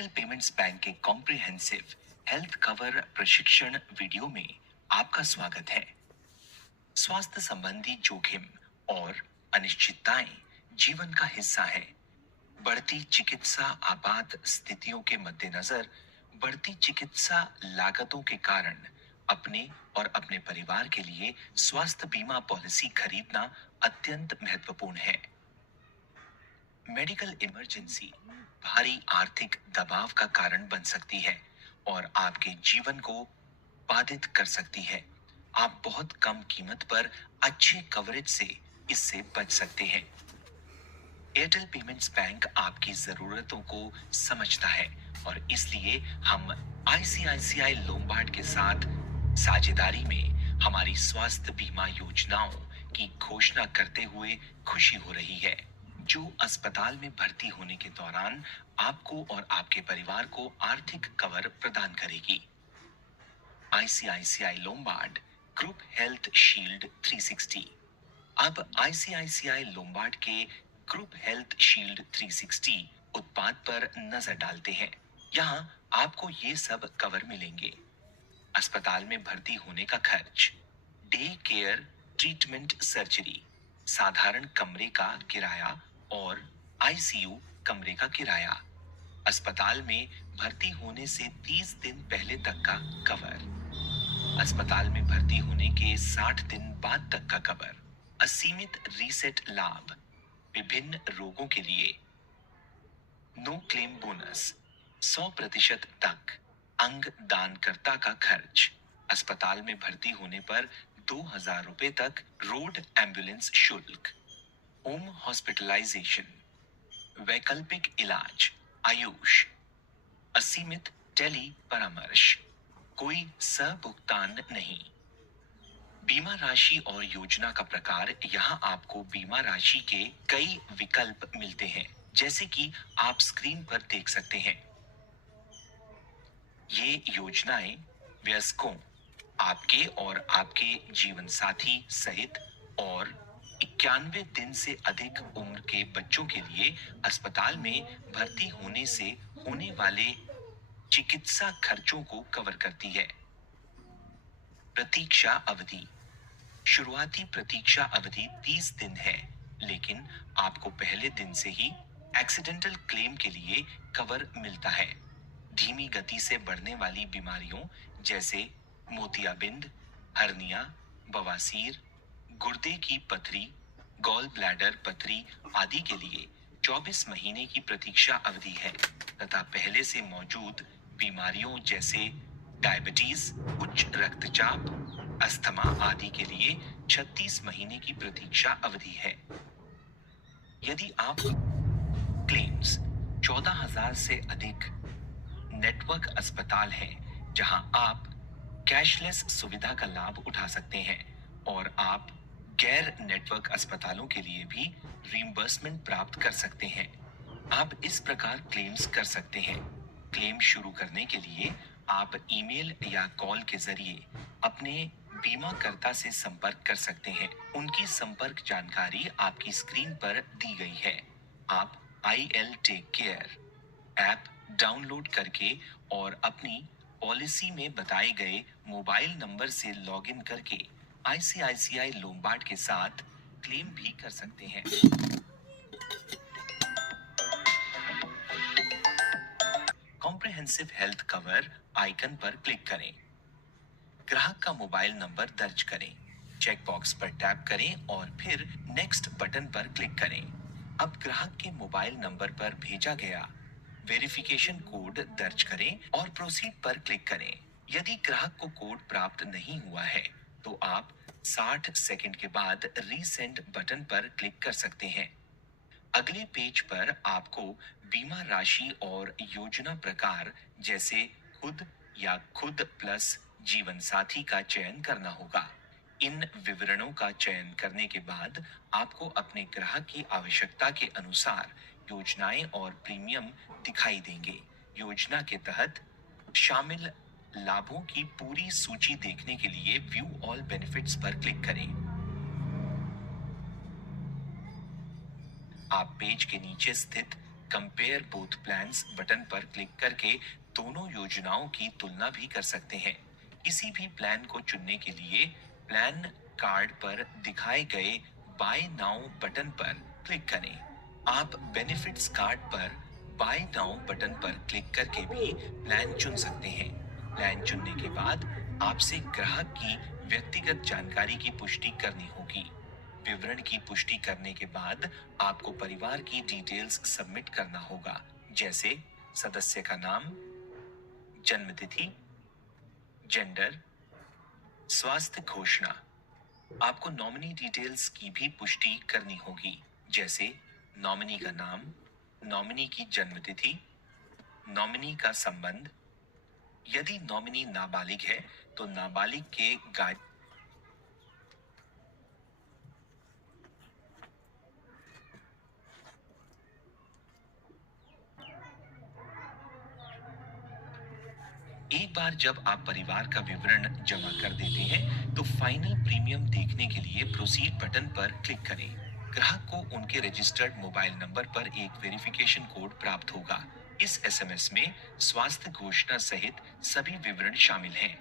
Airtel payments bank के comprehensive health cover प्रशिक्षण video में आपका स्वागत है। स्वास्थ्य संबंधी जोखिम और अनिश्चितताएं जीवन का हिस्सा है। बढ़ती चिकित्सा आपात स्थितियों के मद्देनजर बढ़ती चिकित्सा लागतों के कारण अपने और अपने परिवार के लिए स्वास्थ्य बीमा पॉलिसी खरीदना अत्यंत महत्वपूर्ण है। मेडिकल इमरजेंसी भारी आर्थिक दबाव का कारण बन सकती है और आपके जीवन को बाधित कर सकती है। आप बहुत कम कीमत पर अच्छे कवरेज से इससे बच सकते हैं। एयरटेल पेमेंट्स बैंक आपकी जरूरतों को समझता है और इसलिए हम आईसीआईसीआई लोम्बार्ड के साथ साझेदारी में हमारी स्वास्थ्य बीमा योजनाओं की घोषणा करते हुए खुशी हो रही है, जो अस्पताल में भर्ती होने के दौरान आपको और आपके परिवार को आर्थिक कवर प्रदान करेगी। ICICI Lombard group health shield 360। अब आईसीआईसीआई लोम्बार्ड के ग्रुप हेल्थ शील्ड 360 उत्पाद पर नजर डालते हैं। यहाँ आपको ये सब कवर मिलेंगे: अस्पताल में भर्ती होने का खर्च, डे केयर ट्रीटमेंट सर्जरी, साधारण कमरे का किराया और आईसीयू कमरे का किराया, अस्पताल में भर्ती होने से 30 दिन पहले तक का कवर, अस्पताल में भर्ती होने के 60 दिन बाद तक का कवर, असीमित रीसेट लाभ, विभिन्न रोगों के लिए नो क्लेम बोनस, 100% तक अंग दानकर्ता का खर्च, अस्पताल में भर्ती होने पर 2000 रुपए तक रोड एम्बुलेंस शुल्क, होम हॉस्पिटलाइजेशन, वैकल्पिक इलाज, आयुष, असीमित टेली परामर्श, कोई सहभुगतान नहीं। बीमा राशि और योजना का प्रकार। यहाँ आपको बीमा राशि के कई विकल्प मिलते हैं, जैसे कि आप स्क्रीन पर देख सकते हैं। ये योजनाएं वयस्कों, आपके और आपके जीवन साथी सहित और 91 दिन से अधिक उम्र के बच्चों के लिए अस्पताल में भर्ती होने से होने वाले चिकित्सा खर्चों को कवर करती है। प्रतीक्षा अवधि। शुरुआती प्रतीक्षा अवधि 30 दिन है, लेकिन आपको पहले दिन से ही एक्सीडेंटल क्लेम के लिए कवर मिलता है। धीमी गति से बढ़ने वाली बीमारियों जैसे मोतियाबिंद, हर्निया, बवासीर, गुर्दे की पथरी, गॉल ब्लैडर पथरी आदि के लिए 24 महीने की प्रतीक्षा अवधि है तथा पहले से मौजूद बीमारियों जैसे डायबिटीज, उच्च रक्तचाप, अस्थमा आदि के लिए 36 महीने की प्रतीक्षा अवधि है। यदि आप क्लेम्स 14,000 से अधिक नेटवर्क अस्पताल हैं जहां आप कैशलेस सुविधा का लाभ उठा सकते हैं और आप गैर नेटवर्क अस्पतालों के लिए भी रीइंबर्समेंट प्राप्त कर सकते हैं। आप इस प्रकार क्लेम्स कर सकते हैं। क्लेम शुरू करने के लिए आप ईमेल या कॉल के जरिए अपने बीमाकर्ता से संपर्क कर सकते हैं। उनकी संपर्क जानकारी आपकी स्क्रीन पर दी गई है। आप IL take care app download करके और अपनी पॉलिसी में बताए गए मोबाइल नंबर से लॉगिन करके आईसीआईसीआई लोम्बार्ड के साथ क्लेम भी कर सकते हैं। कॉम्प्रिहेंसिव हेल्थ कवर आइकन पर क्लिक करें। ग्राहक का मोबाइल नंबर दर्ज करें, चेक बॉक्स पर टैप करें और फिर नेक्स्ट बटन पर क्लिक करें। अब ग्राहक के मोबाइल नंबर पर भेजा गया वेरिफिकेशन कोड दर्ज करें और प्रोसीड पर क्लिक करें। यदि ग्राहक को कोड प्राप्त नहीं हुआ है तो आप 60 सेकंड के बाद रीसेंड बटन पर क्लिक कर सकते हैं। अगले पेज पर आपको बीमा राशि और योजना प्रकार जैसे खुद या खुद प्लस जीवन साथी का चयन करना होगा। इन विवरणों का चयन करने के बाद आपको अपने ग्राहक की आवश्यकता के अनुसार योजनाएं और प्रीमियम दिखाई देंगे। योजना के तहत शामिल लाभों की पूरी सूची देखने के लिए व्यू ऑल बेनिफिट्स पर क्लिक करें। आप पेज के नीचे स्थित कंपेयर बोथ प्लान्स बटन पर क्लिक करके दोनों योजनाओं की तुलना भी कर सकते हैं। किसी भी प्लान को चुनने के लिए प्लान कार्ड पर दिखाए गए बाय नाउ बटन पर क्लिक करें। आप बेनिफिट्स कार्ड पर बाय नाउ बटन पर क्लिक करके भी प्लान चुन सकते हैं। प्लान चुनने के बाद आपसे ग्राहक की व्यक्तिगत जानकारी की पुष्टि करनी होगी। विवरण की पुष्टि करने के बाद आपको परिवार की डिटेल्स सबमिट करना होगा, जैसे सदस्य का नाम, जन्म तिथि, जेंडर, स्वास्थ्य घोषणा। आपको नॉमिनी डिटेल्स की भी पुष्टि करनी होगी, जैसे नॉमिनी का नाम, नॉमिनी की जन्म तिथि, नॉमिनी का संबंध। यदि नॉमिनी नाबालिग है तो नाबालिग के गाइड। एक बार जब आप परिवार का विवरण जमा कर देते हैं तो फाइनल प्रीमियम देखने के लिए प्रोसीड बटन पर क्लिक करें। ग्राहक को उनके रजिस्टर्ड मोबाइल नंबर पर एक वेरिफिकेशन कोड प्राप्त होगा। इस एसएमएस में स्वास्थ्य घोषणा सहित सभी विवरण शामिल हैं।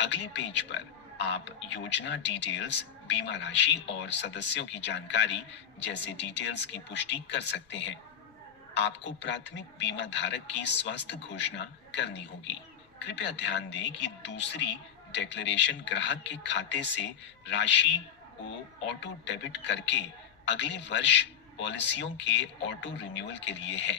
अगले पेज पर आप योजना डिटेल्स, बीमा राशि और सदस्यों की जानकारी जैसे डिटेल्स की पुष्टि कर सकते हैं। आपको प्राथमिक बीमा धारक की स्वास्थ्य घोषणा करनी होगी। कृपया ध्यान दें कि दूसरी डेक्लेरेशन ग्राहक के खाते से राशि को ऑटो डेबिट करके अगले वर्ष पॉलिसियों के ऑटो रिन्यूअल के लिए है।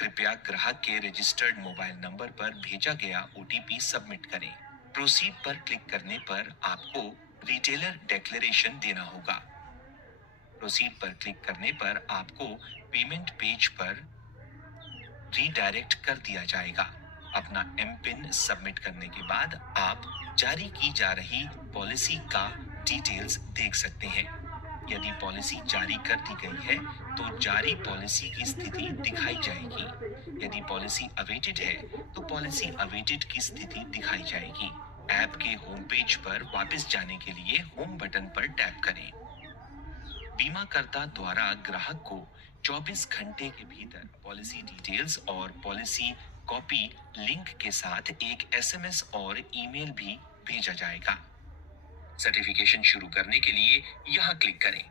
कृपया ग्राहक के रजिस्टर्ड मोबाइल नंबर पर भेजा गया ओटीपी सबमिट करें। प्रोसीड पर क्लिक करने पर आपको रिटेलर डेक्लेरेशन देना होगा। प्रोसीड पर क्लिक करने पर आपको पेमेंट पेज पर रीडायरेक्ट कर दिया जाएगा। अपना एम पिन सबमिट करने के बाद आप जारी की जा रही पॉलिसी का डिटेल्स देख सकते हैं। यदि पॉलिसी जारी कर दी गई है तो जारी पॉलिसी की स्थिति दिखाई जाएगी। यदि पॉलिसी अवेटेड है तो पॉलिसी अवेटेड की स्थिति दिखाई जाएगी। ऐप के होम पेज पर वापस जाने के लिए होम बटन पर टैप करें। बीमाकर्ता द्वारा ग्राहक को 24 घंटे के भीतर पॉलिसी डिटेल्स और पॉलिसी कॉपी लिंक के साथ एक एसएमएस और ईमेल भी भेजा जाएगा। सर्टिफिकेशन शुरू करने के लिए यहां क्लिक करें।